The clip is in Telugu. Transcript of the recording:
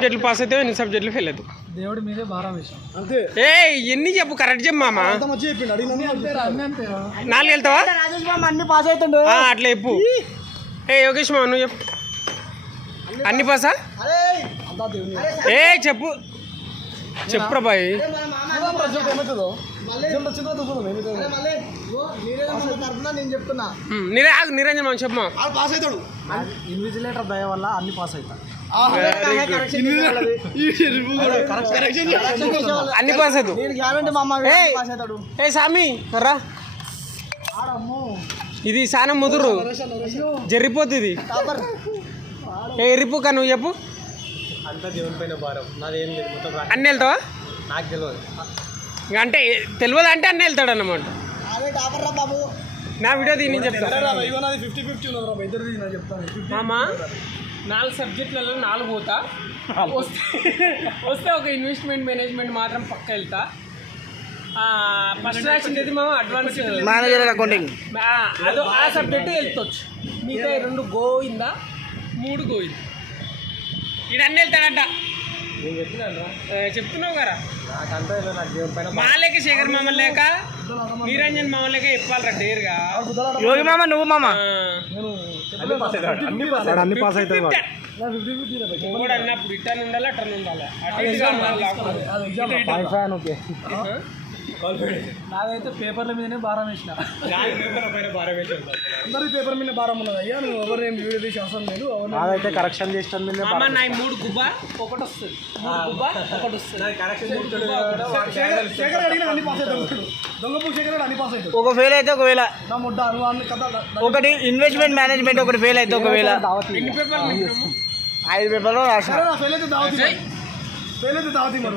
సబ్జెక్టులు పాస్ అవుతావు, ఎన్ని సబ్జెక్టులు ఫెయిల్ అవుతావు. దేవుడి మీదే భారం వేసాం అంతే. ఏ ఎన్ని చెప్పు, కరెక్ట్ చెప్పు మామ. అంత మంచి చెప్పిండు, అడిగిన 4 వెళ్తావా? రాజేష్ మామ అన్ని పాస్ అవుతుండు. అట్లా చెప్పు. ఏ యోగేష్ మామ నువ్వు చెప్పు, అన్ని పాసా? అంతా దేవుని. ఏ చెప్పు చెప్పురా బాయ్. ఏమవుతుందో నేను చెప్తున్నా. నిరంజన్ మామ చెప్పు. పాస్ అవుతాడు. ఇన్విజిలేటర్ దయ వల్ల అన్ని పాస్ అవుతాయి. అన్ని పాస్ అవుతావు. ఏ సామి రా, ఇది సానం ముదురు జరిపోతుంది. ఏ ఎర్రిపోక నువ్వు చెప్పు. అంతా దేవుని పైన భారం, నాదేం లేదు. మొత్తం అన్నీ వెళ్తావా? నాకు తెలియదు. అంటే తెలియదు అంటే అన్నీ వెళ్తాడు అన్నమాట. నా వీడియో దీన్ని చెప్తాను మామా. 4 సబ్జెక్టులలో 4 పోతా. వస్తే ఒక ఇన్వెస్ట్మెంట్ మేనేజ్మెంట్ మాత్రం పక్క వెళ్తా. ఫస్ట్ రాసింది మామ అడ్వాన్స్ మేనేజర్ అకౌంటింగ్. అదో ఆ సబ్జెక్టు వెళ్తొచ్చు. మిగతా 2 గోయిందా, 3 గోయిందా. ఇడన్నీ వెళ్తాడంట. నేను చెప్తున్నాను, చెప్తున్నావు కదా. నాకంతా నాకు దేవుని పైన మా లేక శేఖర్ మామ లేక నిరంజన్ మామ లేక చెప్పాలరా డేర్గా. యోగి మామ నువ్వు మామ అన్ని పాస్ అవుతాడు. అన్ని పాస్ అవుతాడు. కూడా అన్నప్పుడు ఇటర్న్ ఉండాలి, అటర్న్ ఉండాలి. అటు ఇటుగా ఉండాలి. నాదైతే పేపర్ల మీదనే భారం వేసిన. అందరి పేపర్ మీద భారం ఉన్నది. అయ్యా నువ్వు ఎవరు ఏం వీడియో తీసి అవసరం లేదు. నాదైతే కరెక్షన్ చేసిన మామ నా 3 గుబ్బ ఒకటి వస్తుంది, 3 గుబ్బ ఒకటి వస్తుంది. శేఖర్ అడిగిన అన్ని పాస్ అవుతాడు. దొంగపూర్ శేఖర్ అన్ని పాస్ అవుతాడు. ఒక ఫెయిల్ అయితే ఒకవేళ నా ముడ్డ నువ్వు అన్ని కథ ఒకటి ఇన్వెస్ట్మెంట్ మేనేజ్మెంట్ ఒకటి ఫెయిల్ అయితే ఒకవేళ ఎన్ని పేపర్లు 5 పేపర్లో రాసిన. ఫెయిల్ అయితే దావతి మరి.